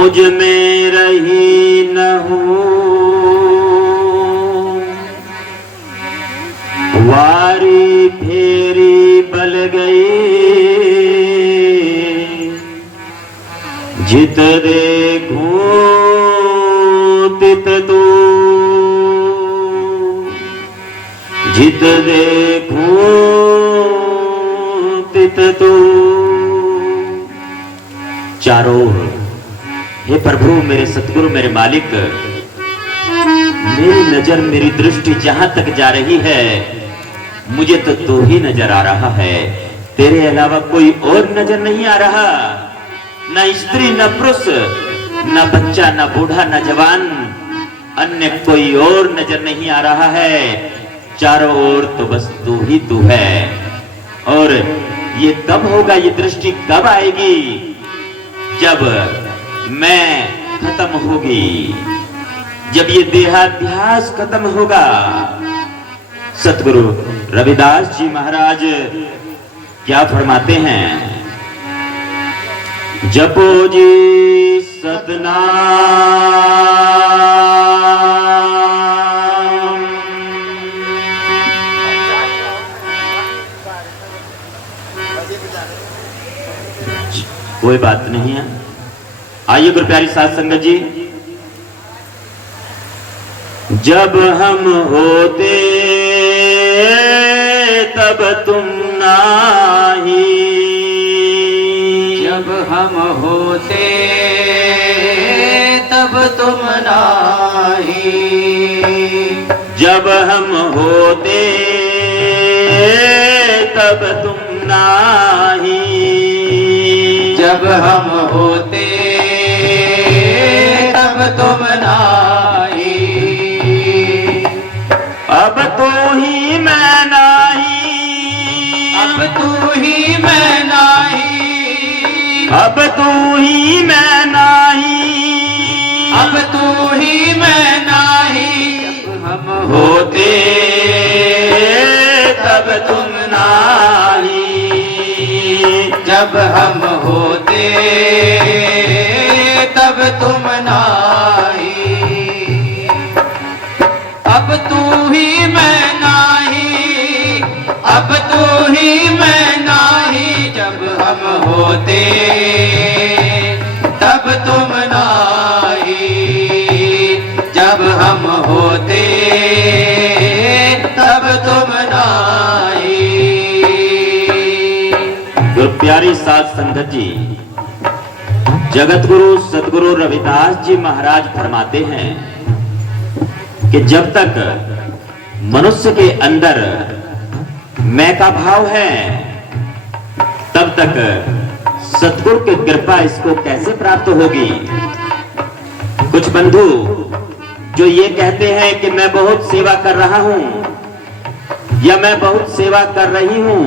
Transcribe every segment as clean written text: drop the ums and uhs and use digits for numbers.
मुझ में रही न हूँ, वारी फेरी बल गई, जित देखूं तित तू, जित देखूं तित तू। चारों ओर हे प्रभु, मेरे सतगुरु, मेरे मालिक, मेरी नजर, मेरी दृष्टि जहां तक जा रही है, मुझे तो तू ही नजर आ रहा है। तेरे अलावा कोई और नजर नहीं आ रहा। न स्त्री, न पुरुष, न बच्चा, न बूढ़ा, न जवान, अन्य कोई और नजर नहीं आ रहा है। चारों ओर तो बस तू ही तू है। और ये कब होगा, ये दृष्टि कब आएगी? जब मैं खत्म होगी, जब ये देहाध्यास खत्म होगा। सतगुरु रविदास जी महाराज क्या फरमाते हैं? जपो जी सतनाम, कोई बात नहीं है। आइए गुरु प्यारी साध संगत जी। जब हम होते तब तुम नाही, जब हम होते तब तुम नाही, जब हम होते तब तुम नाही, जब हम होते तब तुम नाही। अब तू ही मैं नाही, अब तू ही मैं नाही, अब तू ही मैं नाही, अब तू ही मैं नाही। जब हम होते तब तुम नाही, जब हम होते तब तुम नाही। अब तू ही मैं नाही, अब तू ही मैं नाही। जब हम होते तब तुम नाही, जब हम होते तब तुम नाही। गुरु प्यारी साध संगत जी, जगत गुरु सतगुरु रविदास जी महाराज फरमाते हैं कि जब तक मनुष्य के अंदर मैं का भाव है, तब तक सतगुरु की कृपा इसको कैसे प्राप्त होगी? कुछ बंधु जो ये कहते हैं कि मैं बहुत सेवा कर रहा हूं या मैं बहुत सेवा कर रही हूं,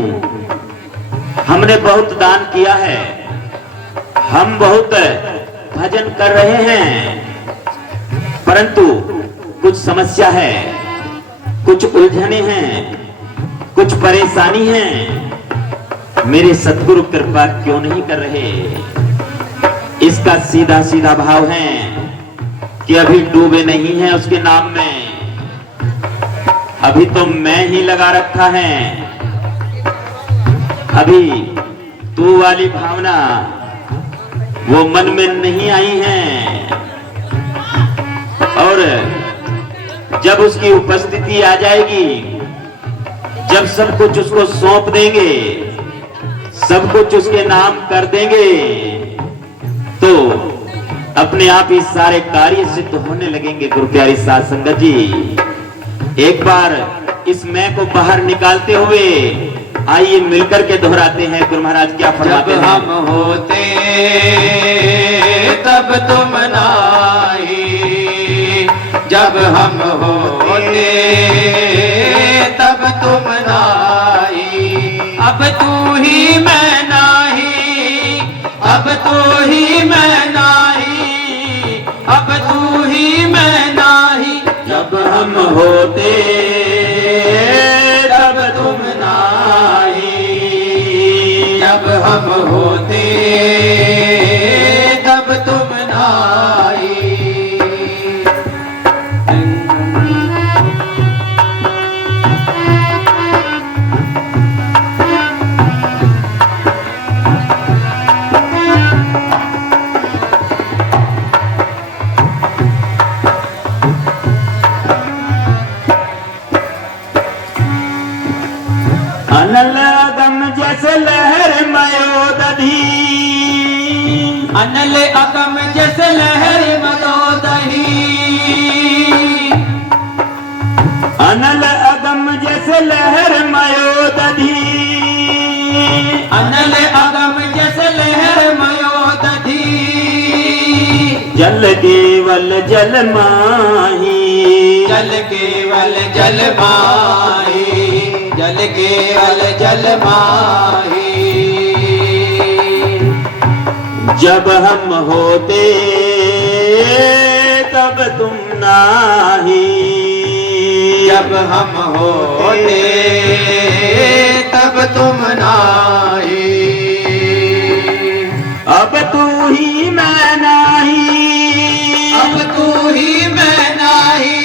हमने बहुत दान किया है, हम बहुत भजन कर रहे हैं, परंतु कुछ समस्या है, कुछ उलझने हैं, कुछ परेशानी है, मेरे सतगुरु कृपा क्यों नहीं कर रहे? इसका सीधा सीधा भाव है कि अभी डूबे नहीं है उसके नाम में, अभी तो मैं ही लगा रखा है, अभी तू वाली भावना वो मन में नहीं आई है। और जब उसकी उपस्थिति आ जाएगी, जब सब कुछ उसको सौंप देंगे, सब कुछ उसके नाम कर देंगे, तो अपने आप ही सारे कार्य सिद्ध होने लगेंगे। गुरु प्यारी साध संगत जी, एक बार इस मैं को बाहर निकालते हुए आइए मिलकर के दोहराते हैं। गुरु महाराज क्या फरमाते हैं? जब हम होते तब तुम नाही, जब हम होते तब तुम नाही। अब तू ही मैं नाही, अब तू ही मैं नाही, अब तू ही मैं नाही। जब हम होते तब तुम नाही, जब हम होते तब तुम ना जैसे लहर मयोदधी, अनल अगम जैसे लहर मदोदही, अनल अगम जैसे लहर मयोदधी, अनल अगम जैसे लहर मयोदधी, जल केवल जल माही, जल केवल जल माही, जल केवल जल माही, जब हम होते तब तुम नाही, जब हम होते तब तुम नाही, अब तू ही मैं नाही, अब तू ही मैं नाही,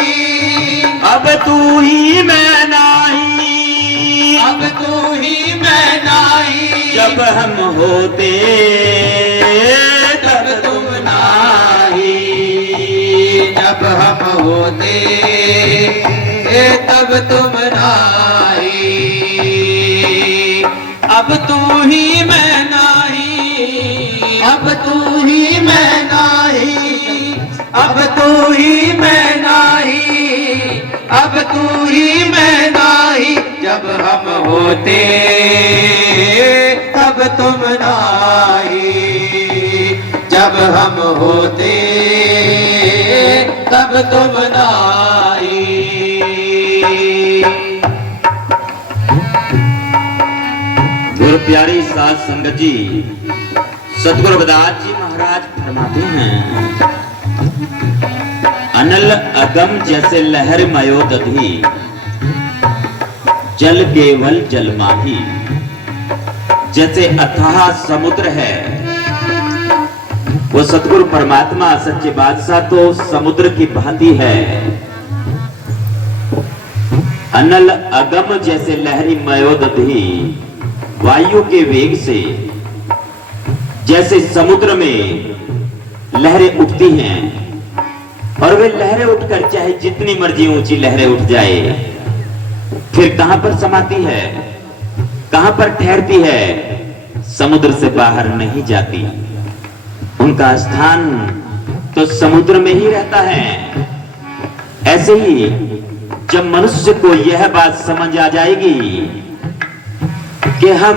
अब तू ही मैं नाही, अब तू ही मैं नाही, जब हम होते तब तुम नाही, जब हम होते तब तुम नाही, अब तू ही मैं नाही, अब तू ही मैं नाही, अब तू ही मैं नाही, अब तू ही मैं नाही, जब हम होते तब तुम नाही, जब हम होते तब तुम नाही। गुरु प्यारी साध संगत जी, सतगुरु रविदास जी महाराज फरमाते हैं, अनल अगम जैसे लहर मयोदधी, जल केवल जल माही। जैसे अथाह समुद्र है, वो सतगुरु परमात्मा सच्चे बादशाह तो समुद्र की भांति है। अनल अगम जैसे लहरी मयोदधी, वायु के वेग से जैसे समुद्र में लहरें उठती हैं, और वे लहरें उठकर चाहे जितनी मर्जी ऊंची लहरें उठ जाए, फिर कहां पर समाती है, कहां पर ठहरती है, समुद्र से बाहर नहीं जाती। उनका स्थान तो समुद्र में ही रहता है। ऐसे ही जब मनुष्य को यह बात समझ आ जाएगी कि हम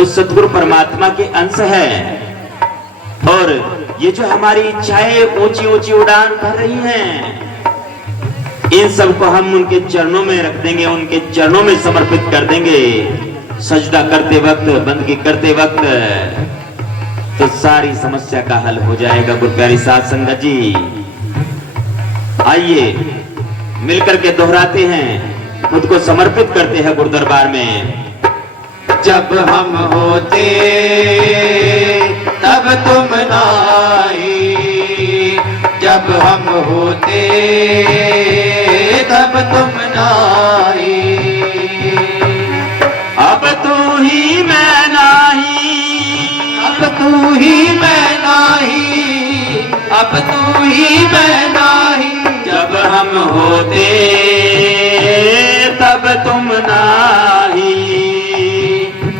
उस सतगुरु परमात्मा के अंश हैं, और ये जो हमारी इच्छाएं ऊंची ऊंची उड़ान भर रही हैं, इन सबको हम उनके चरणों में रख देंगे, उनके चरणों में समर्पित कर देंगे, सजदा करते वक्त, बंदगी करते वक्त, तो सारी समस्या का हल हो जाएगा। गुरु प्यारी साध संगत जी, आइए मिलकर के दोहराते हैं, खुद को समर्पित करते हैं गुरु दरबार में। जब हम होते तब तुम नाही, जब हम होते तब तुम नाही, अब तू ही मैं नाही, अब तू ही मैं नाही, अब तू ही मैं नाही, जब हम होते तब तुम नाही,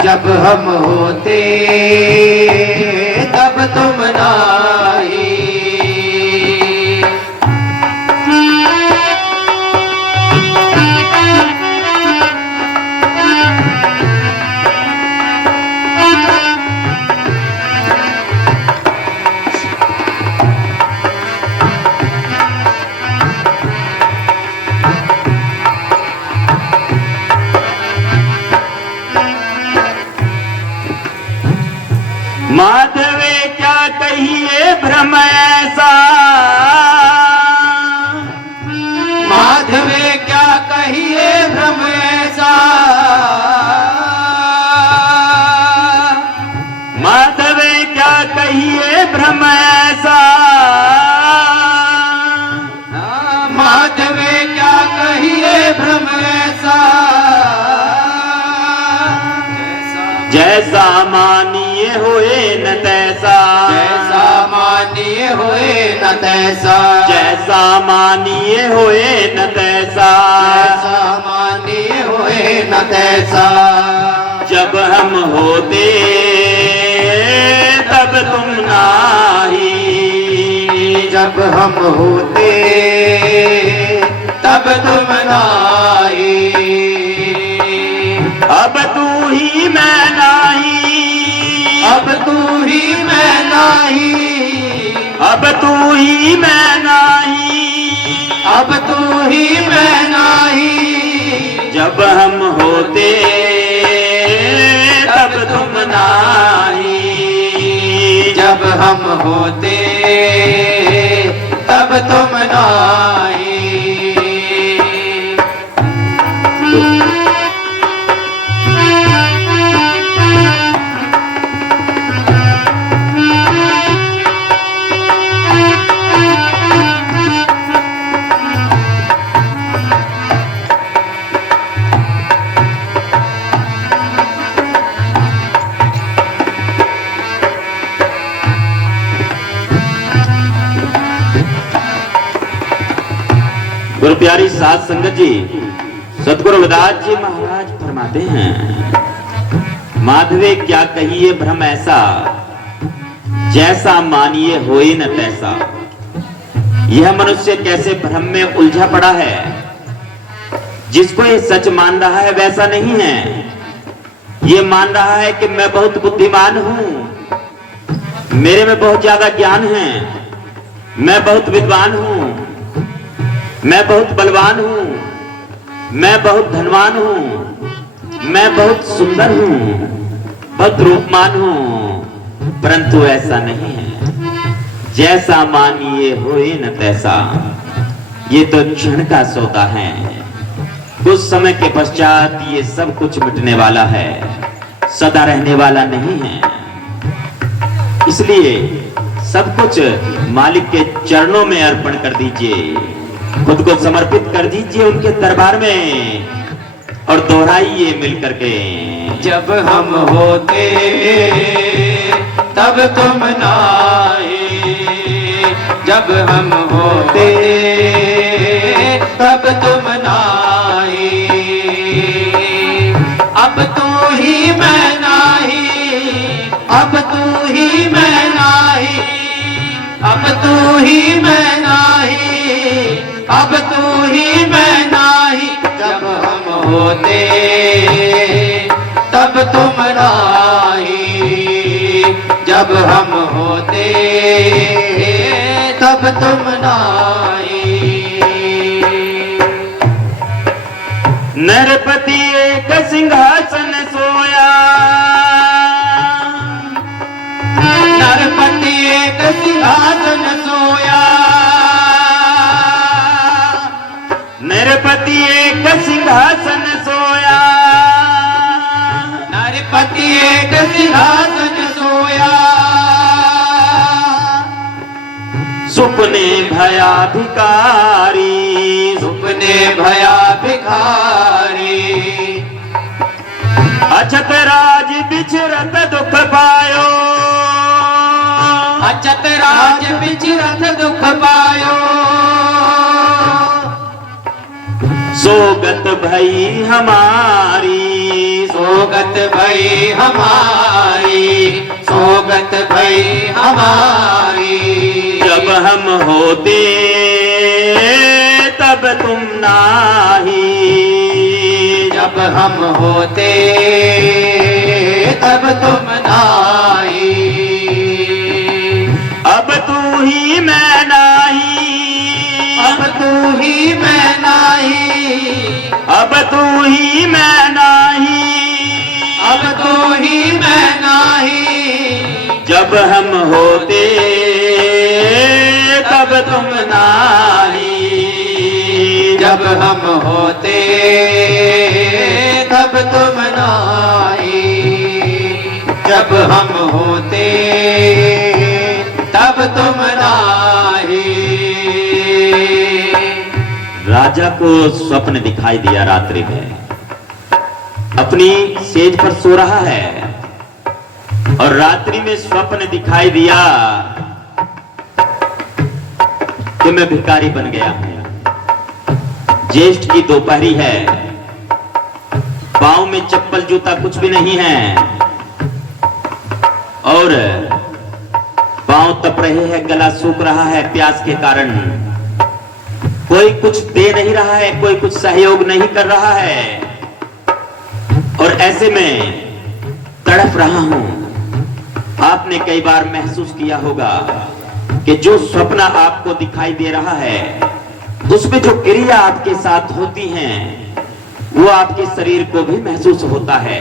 जब हम होते तब तुम नाही। माधवे क्या कहिए भ्रम ऐसा, माधवे क्या कहिए भ्रम ऐसा, माधवे क्या कहिए भ्रम ऐसा, माधवे क्या कहिए भ्रम ऐसा, जैसा मानिए होए न तैसा, जैसा मानिए होए न तैसा, जैसा मानिए होए न तैसा, जैसा मानिए होए न तैसा, जब हम होते तब तुम नाही, जब हम होते तब तुम नाही। अब तू ही मैं नाही, अब तू ही मैं नाही, अब तू ही मैं नाही, अब तू ही मैं नाही। जब हम होते तब तुम नाही, जब हम होते तब तुम नाही। गुरु प्यारी साध संगत जी, सतगुरु रविदास जी महाराज फरमाते हैं, माधवे क्या कहिए भ्रम ऐसा, जैसा मानिए होए न तैसा। यह मनुष्य कैसे भ्रम में उलझा पड़ा है, जिसको ये सच मान रहा है वैसा नहीं है। ये मान रहा है कि मैं बहुत बुद्धिमान हूं, मेरे में बहुत ज्यादा ज्ञान है, मैं बहुत विद्वान हूं, मैं बहुत बलवान हूं, मैं बहुत धनवान हूं, मैं बहुत सुंदर हूं, बहुत रूपमान हूं, परंतु ऐसा नहीं है। जैसा मानिए होए न तैसा, ये तो क्षण का सौदा है। कुछ समय के पश्चात ये सब कुछ मिटने वाला है, सदा रहने वाला नहीं है। इसलिए सब कुछ मालिक के चरणों में अर्पण कर दीजिए, खुद को समर्पित कर दीजिए उनके दरबार में और दोहराइए मिल करके। जब हम होते तब तुम नाही, जब हम होते तब तुम नाही। अब तू ही मैं नाही, अब तू ही मैं नाही, अब तू ही मैं नाही, अब तू ही मैं नाही। जब हम होते तब तुम नाही, जब हम होते तब तुम नाही। नरपति एक सिंहासन सोया, नरपति एक सिंहासन सोया, नरपति एक सिंहासन सोया, नरपति एक सिंहासन सोया। सुपने भया भिखारी, सुपने भया भिखारी, अछत राज बिचरत दुख पायो, अछत राज बिचरत दुख पायो। सोगत भई हमारी, सोगत भई हमारी, सोगत भई हमारी। जब हम होते तब तुम नाही, जब हम होते तब तुम नाही। अब तू ही मैं नाही, अब तू ही मैं नाही, अब तू ही मैं नाही, अब तू ही मैं नाही। जब हम होते तब तुम नाही, जब हम होते तब तुम नाही, जब हम होते तब तुम नाही। राजा को स्वप्न दिखाई दिया रात्रि में, अपनी सेज पर सो रहा है और रात्रि में स्वप्न दिखाई दिया कि मैं भिखारी बन गया हूं। ज्येष्ठ की दोपहरी है, पांव में चप्पल जूता कुछ भी नहीं है, और पांव तप रहे हैं, गला सूख रहा है प्यास के कारण, कोई कुछ दे नहीं रहा है, कोई कुछ सहयोग नहीं कर रहा है, और ऐसे में तड़प रहा हूं। आपने कई बार महसूस किया होगा कि जो स्वप्न आपको दिखाई दे रहा है उसमें जो क्रिया आपके साथ होती हैं वो आपके शरीर को भी महसूस होता है।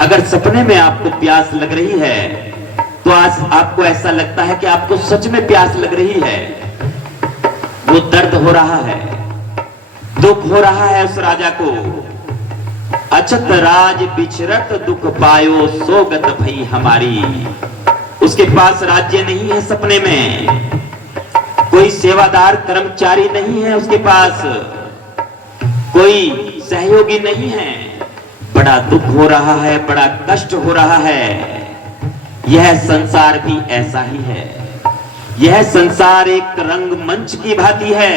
अगर सपने में आपको प्यास लग रही है तो आज आपको ऐसा लगता है कि आपको सच में प्यास लग रही है। वो दर्द हो रहा है, दुख हो रहा है उस राजा को। अछत राज बिचरत दुख पायो सोगत भई हमारी। उसके पास राज्य नहीं है, सपने में कोई सेवादार कर्मचारी नहीं है, उसके पास कोई सहयोगी नहीं है। बड़ा दुख हो रहा है, बड़ा कष्ट हो रहा है। यह संसार भी ऐसा ही है। यह संसार एक रंगमंच की भांति है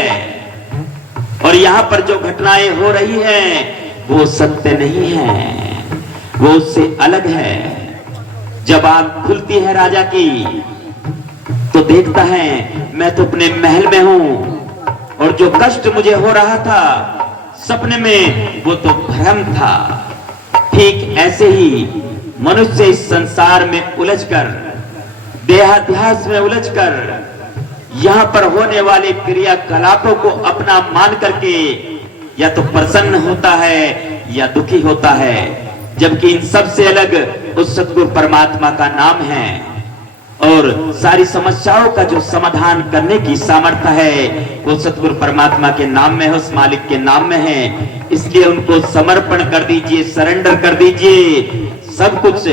और यहां पर जो घटनाएं हो रही हैं वो सत्य नहीं है, वो उससे अलग है। जब आंख खुलती है राजा की तो देखता है मैं तो अपने महल में हूं और जो कष्ट मुझे हो रहा था सपने में वो तो भ्रम था। ठीक ऐसे ही मनुष्य इस संसार में उलझकर, देहाध्यास में उलझकर, यहां पर होने वाले क्रियाकलापों को अपना मान करके या तो प्रसन्न होता है या दुखी होता है, जबकि इन सब से अलग उस सद्गुरु परमात्मा का नाम है और सारी समस्याओं का जो समाधान करने की सामर्थ्य है वो सद्गुरु परमात्मा के नाम में है, उस मालिक के नाम में है। इसलिए उनको समर्पण कर दीजिए, सरेंडर कर दीजिए, सब कुछ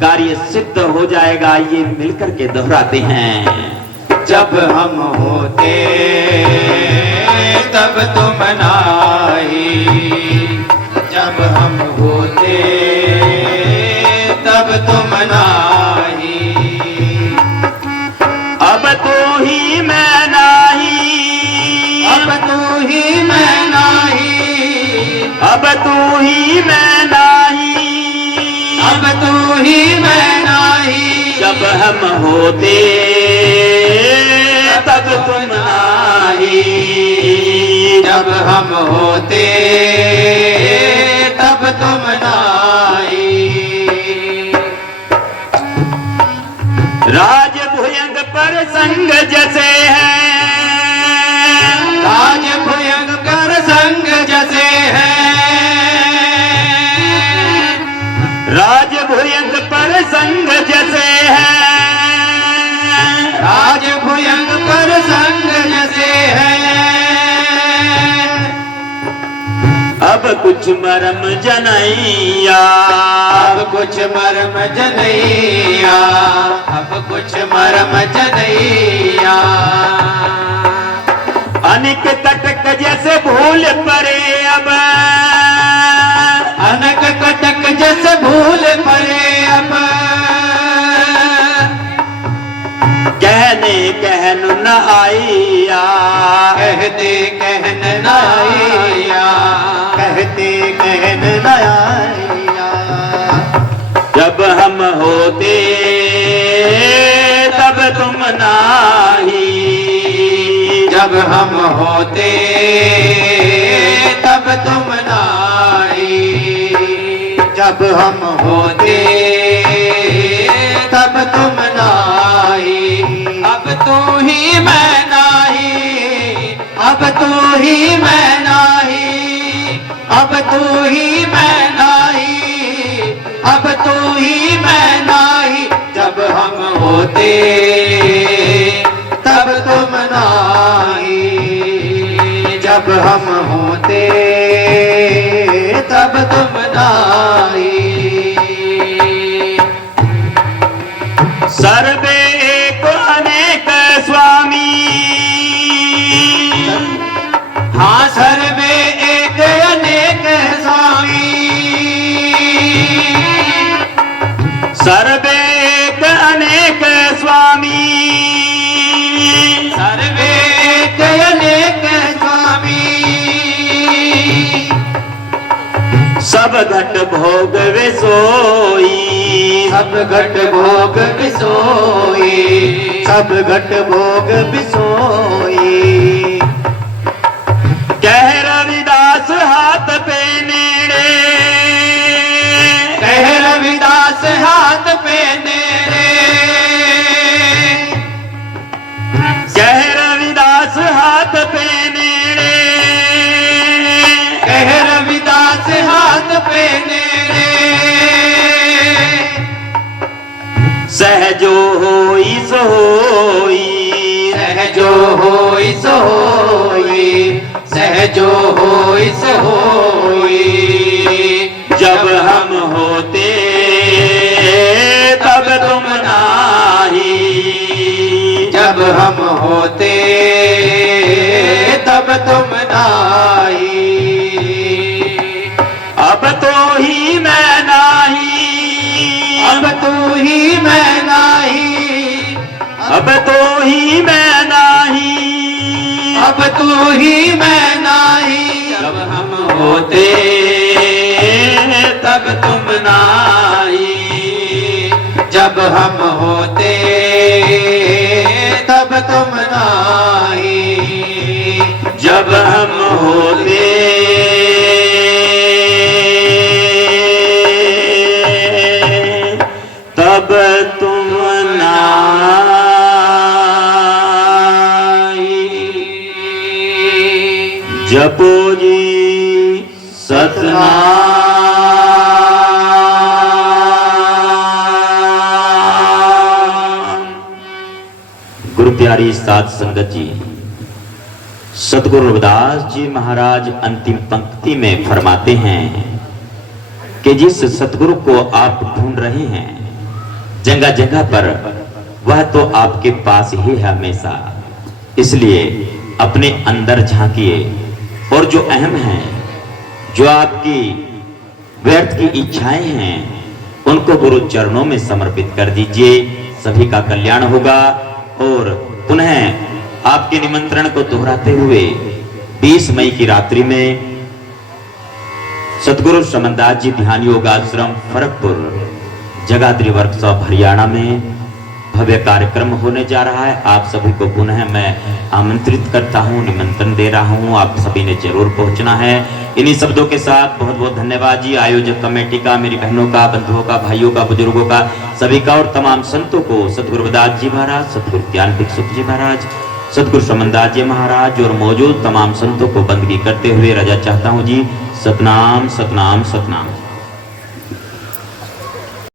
कार्य सिद्ध हो जाएगा। ये मिलकर के दोहराते हैं। जब हम होते तब तुम नाही, जब हम होते तब तुम नाही। अब तू ही मैं नाही, अब तू ही मैं नाही, अब तू ही मैं नाही, अब तू ही मैं नाही। जब हम होते तब तुम नाही, जब हम होते तब तुम नाही। राज भुजंग पर संग जैसे है, राज भुजंग कर संग जैसे है, राज भुजंग पर संग जैसे है, राज भुजंग कर संग जैसे है। अब कुछ मरम जनैया, अब कुछ मरम जनैया, अब कुछ मरम जनैया। अनिक कटक जैसे भूल परे अब, अनक कटक जैसे भूल परे अब। कहने कहन न आइया, कहते कहन न आइया, कहते कहन न आइया। जब हम होते तब तुम नाही, जब हम होते तब तुम नाही, जब हम होते तब तुम नाही। अब तू ही मैं नाही, अब तू ही मैं नाही, अब तू ही मैं नाही, अब तू ही मैं नाही। जब हम होते तब तुम नाही, जब हम होते तब तुम नाही। सर्वे एक अनेक स्वामी, हाँ सर्वे एक अनेक स्वामी, सर्वे एक अनेक स्वामी, सर्वे एक अनेक स्वामी। सब घट भोग वे सोई, सब घट भोग बिसोई, सब घट भोग बिसोई। कह रविदास हाथ पे नेड़े, कह रविदास हाथ पे नेड़े, कह रविदास हाथ पे नेड़े, कह रविदास हाथ पे नेड़े। सहजो होई सो होई, सहजो होई सो होई, सहजो होई सो होई। जब हम होते तब तुम नाही, जब हम होते तब तुम नाही। अब तो ही मैं नाही, अब तू ही मैं नाही, अब तो ही मैं नाही, अब तू ही मैं नाही। जब हम होते तब तुम नाही, जब हम होते तब तुम नाही, जब हम होते तब तुम नाही। जपो जी सतनाम। गुरु प्यारी साध संगत जी, सतगुरु रविदास जी महाराज अंतिम पंक्ति में फरमाते हैं कि जिस सतगुरु को आप ढूंढ रहे हैं जगह जगह पर, वह तो आपके पास ही है हमेशा। इसलिए अपने अंदर झांकिए और जो अहम है, जो आपकी व्यर्थ की इच्छाएं हैं, उनको गुरु चरणों में समर्पित कर दीजिए। सभी का कल्याण होगा। और पुनः आपके निमंत्रण को दोहराते हुए 20 मई की रात्रि में सतगुरु समनदास जी ध्यान योगाश्रम फरकपुर जगाधरी वर्कशॉप हरियाणा में भव्य कार्यक्रम होने जा रहा है। आप सभी को पुनः मैं आमंत्रित करता हूं, निमंत्रण दे रहा हूं। आप सभी ने जरूर पहुंचना है। इन्हीं शब्दों के साथ बहुत बहुत धन्यवाद जी, आयोजक कमेटी का, मेरी बहनों का, बंधुओं का, भाइयों का, बुजुर्गों का, सभी का, और तमाम संतों को, सतगुरु रविदास जी महाराज, सतगुरु ज्ञान भिक्षुक जी महाराज, सतगुरु समनदास जी महाराज और मौजूद तमाम संतों को बंदगी करते हुए रजा चाहता हूं जी। सतनाम सतनाम सतनाम।